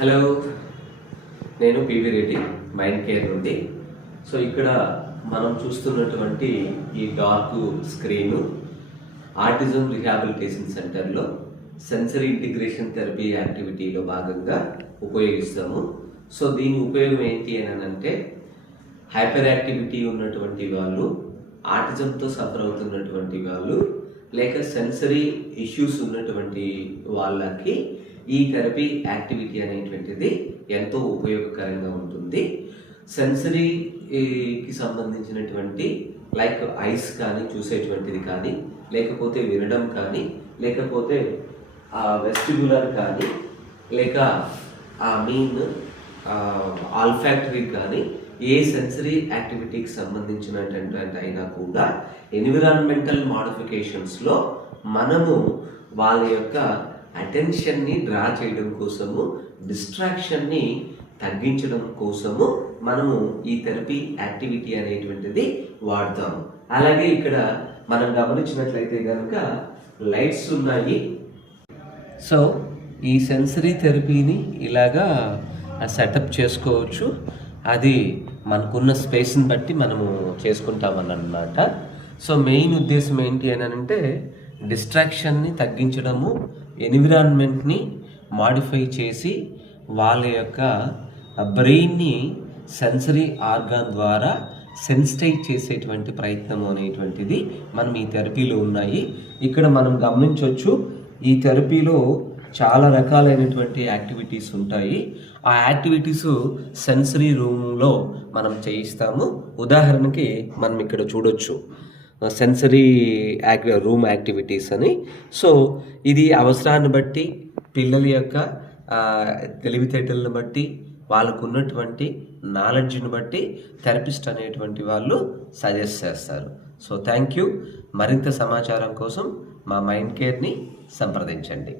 Hello, నేను PV Reddy mind care నుండి. So ఇక్కడ మనం చూస్తున్నటువంటి ఈ డార్క్ స్క్రీను ఆటిజం రిహాబిలిటేషన్ సెంటర్లో సెన్సరీ ఇంటిగ్రేషన్ థెరపీ యాక్టివిటీలో భాగంగా ఉపయోగిస్తాము. సో దీని ఉపయోగం ఏంటి అని అంటే, హైపర్ యాక్టివిటీ ఉన్నటువంటి వాళ్ళు, ఆటిజంతో సఫర్ అవుతున్నటువంటి వాళ్ళు, లేక సెన్సరీ ఇష్యూస్ ఉన్నటువంటి వాళ్ళకి ఈ థెరపీ యాక్టివిటీ అనేటువంటిది ఎంతో ఉపయోగకరంగా ఉంటుంది. సెన్సరీకి సంబంధించినటువంటి లైక్ ఐస్ కానీ చూసేటువంటిది కానీ, లేకపోతే వినడం కానీ, లేకపోతే వెస్టిబులర్ కానీ, లేక ఆల్ఫాక్టరీ కానీ, ఏ సెన్సరీ యాక్టివిటీకి సంబంధించినటువంటి అయినా కూడా ఎన్విరాన్మెంటల్ మాడిఫికేషన్స్లో మనము వాళ్ళ యొక్క అటెన్షన్ని డ్రా చేయడం కోసము, డిస్ట్రాక్షన్ని తగ్గించడం కోసము మనము ఈ థెరపీ యాక్టివిటీ అనేటువంటిది వాడతాము. అలాగే ఇక్కడ మనం గమనించినట్లయితే కనుక లైట్స్ ఉన్నాయి. సో ఈ సెన్సరీ థెరపీని ఇలాగా సెటప్ చేసుకోవచ్చు. అది మనకున్న స్పేస్ని బట్టి మనము చేసుకుంటామన్నమాట. సో మెయిన్ ఉద్దేశం ఏంటి అని అంటే, డిస్ట్రాక్షన్ని తగ్గించడము, ఎన్విరాన్మెంట్ని మాడిఫై చేసి వాళ్ళ యొక్క బ్రెయిన్ని సెన్సరీ ఆర్గాన్ ద్వారా సెన్సిటైజ్ చేసేటువంటి ప్రయత్నం అనేటువంటిది మనం ఈ థెరపీలో ఉన్నాయి. ఇక్కడ మనం గమనించవచ్చు, ఈ థెరపీలో చాలా రకాలైనటువంటి యాక్టివిటీస్ ఉంటాయి. ఆ యాక్టివిటీస్ సెన్సరీ రూమ్లో మనం చేయిస్తాము. ఉదాహరణకి మనం ఇక్కడ చూడొచ్చు సెన్సరీ రూమ్ యాక్టివిటీస్ అని. సో ఇది అవసరాన్ని బట్టి, పిల్లల యొక్క తెలివితేటలను బట్టి, వాళ్ళకు ఉన్నటువంటి నాలెడ్జ్ని బట్టి థెరపిస్ట్ అనేటువంటి వాళ్ళు సజెస్ట్ చేస్తారు. So thank you. మరింత సమాచారం కోసం మా మైండ్ కేర్ని సంప్రదించండి.